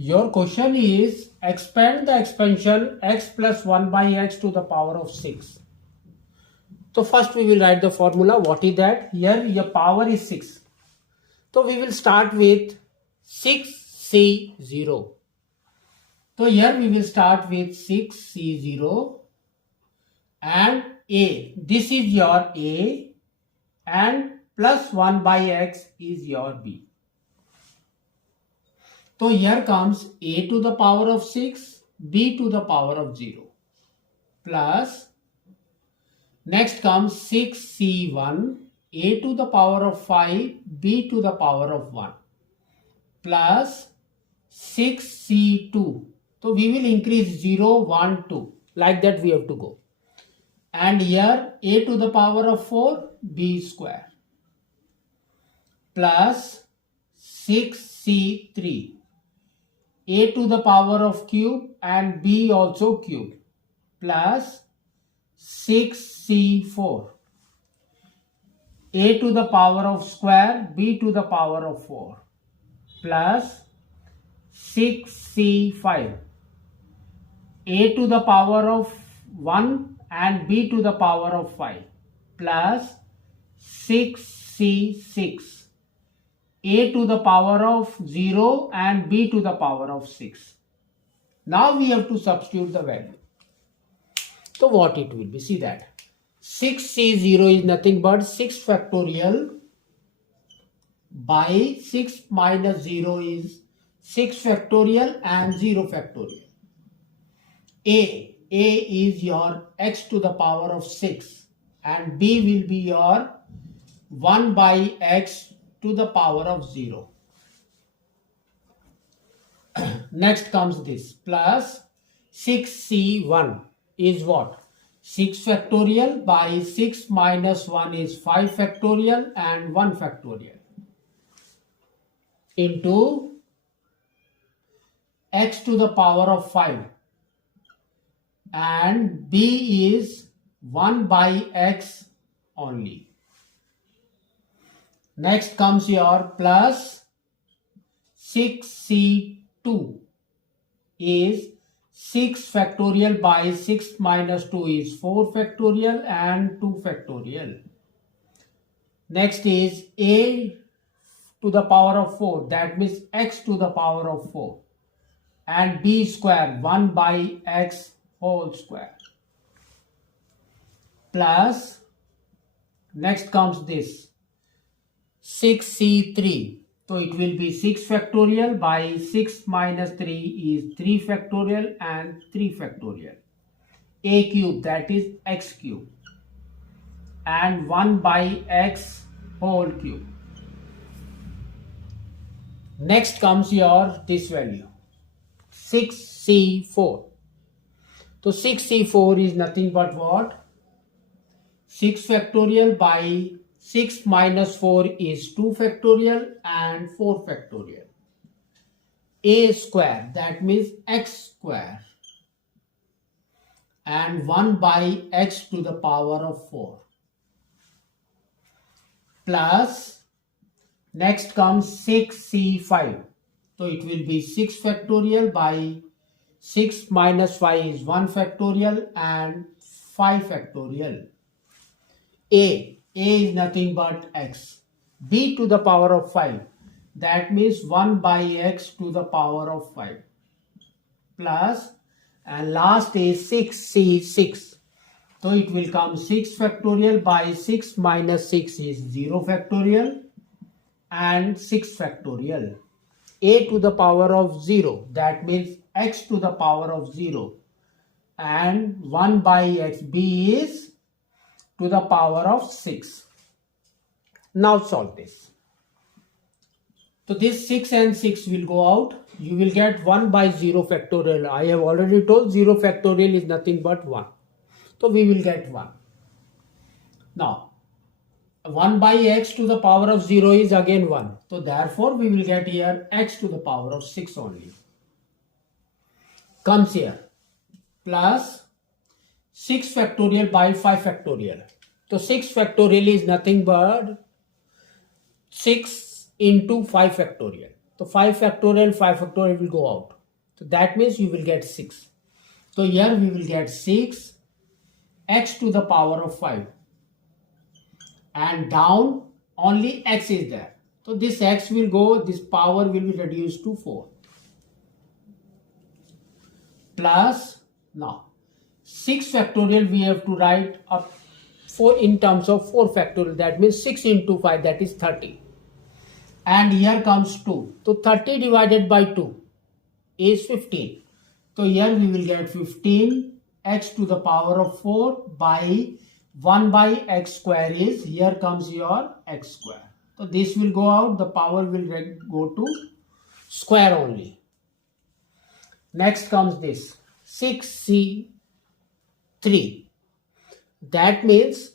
Your question is expand the expansion x plus 1 by x to the power of 6. So first we will write the formula. What is that? Here your power is 6. So we will start with 6C0. So here we will start with 6C0 and A. This is your A and plus 1 by x is your B. So here comes A to the power of 6, B to the power of 0 plus next comes 6C1, A to the power of 5, B to the power of 1 plus 6C2. So we will increase 0, 1, 2. Like that we have to go. And here A to the power of 4, B square plus 6C3. A to the power of cube and B also cube plus 6C4. A to the power of square, B to the power of 4 plus 6C5. A to the power of 1 and B to the power of 5 plus 6C6. A to the power of 0 and B to the power of 6. Now we have to substitute the value. So what it will be? See that. 6C0 is nothing but 6 factorial by 6 minus 0 is 6 factorial and 0 factorial. A is your x to the power of 6 and B will be your 1 by x to the power of 0. Next comes this plus 6C1 is what? 6 factorial by 6 minus 1 is 5 factorial and 1 factorial into x to the power of 5 and B is 1 by x only. Next comes your plus 6C2 is 6 factorial by 6 minus 2 is 4 factorial and 2 factorial. Next is A to the power of 4, that means x to the power of 4 and B square 1 by x whole square plus next comes this 6C3. So it will be 6 factorial by 6 minus 3 is 3 factorial and 3 factorial. A cube, that is x cube and 1 by x whole cube. Next comes your this value 6C4. So 6C4 is nothing but what? 6 factorial by 6 minus 4 is 2 factorial and 4 factorial. A square, that means x square and 1 by x to the power of 4 plus next comes 6C5. So it will be 6 factorial by 6 minus 5 is 1 factorial and 5 factorial. A is nothing but x. B to the power of 5. That means 1 by x to the power of 5. Plus and last is 6C6. So it will come 6 factorial by 6 minus 6 is 0 factorial and 6 factorial. A to the power of 0. That means x to the power of 0 and 1 by x. B is to the power of 6. Now solve this. So this 6 and 6 will go out. You will get 1 by 0 factorial. I have already told 0 factorial is nothing but 1. So we will get 1. Now 1 by x to the power of 0 is again 1. So therefore we will get here x to the power of 6 only. Comes here plus 6 factorial by 5 factorial. So 6 factorial is nothing but 6 into 5 factorial. So 5 factorial will go out. So that means you will get 6. So here we will get 6 x to the power of 5. And down only x is there. So this x will go, this power will be reduced to 4. Plus, now 6 factorial we have to write up 4 in terms of 4 factorial. That means 6 into 5, that is 30. And here comes 2. So 30 divided by 2 is 15. So here we will get 15 x to the power of 4 by 1 by x square is, here comes your x square. So this will go out, the power will go to square only. Next comes this 6c3. That means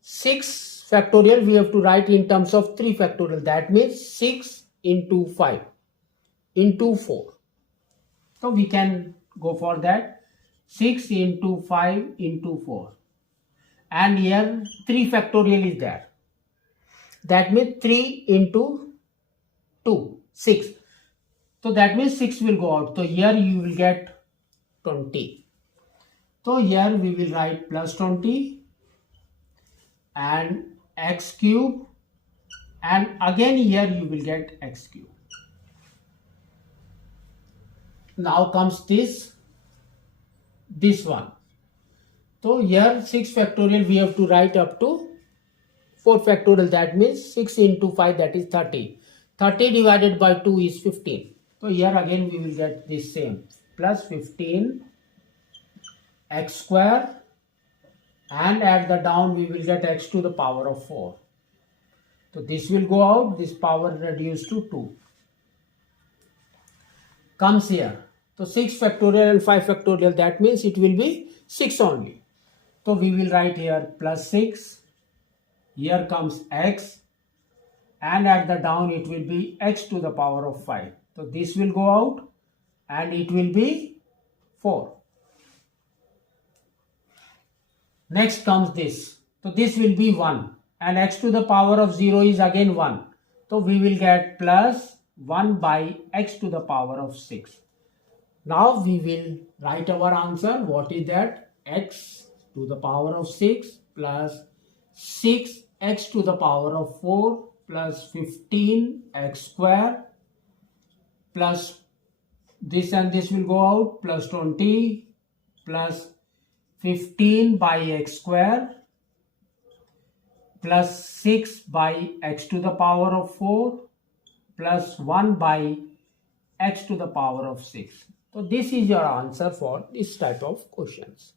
6 factorial we have to write in terms of 3 factorial. That means 6 into 5 into 4. So we can go for that. 6 into 5 into 4. And here 3 factorial is there. That means 3 into 2, 6. So that means 6 will go out. So here you will get 20. So here we will write plus 20 and x cube, and again here you will get x cube. Now comes this one. So here 6 factorial we have to write up to 4 factorial. That means 6 into 5, that is 30. 30 divided by 2 is 15. So here again we will get this same, plus 15 x square, and at the down we will get x to the power of 4. So this will go out, this power reduced to 2. Comes here. So 6 factorial and 5 factorial, that means it will be 6 only. So we will write here plus 6. Here comes x, and at the down it will be x to the power of 5. So this will go out and it will be 4. Next comes this. So this will be 1, and x to the power of 0 is again 1. So we will get plus 1 by x to the power of 6. Now we will write our answer. What is that? X to the power of 6 plus 6 x to the power of 4 plus 15 x square plus this and this will go out, plus 20 plus 15 by x square plus 6 by x to the power of 4 plus 1 by x to the power of 6. So this is your answer for this type of questions.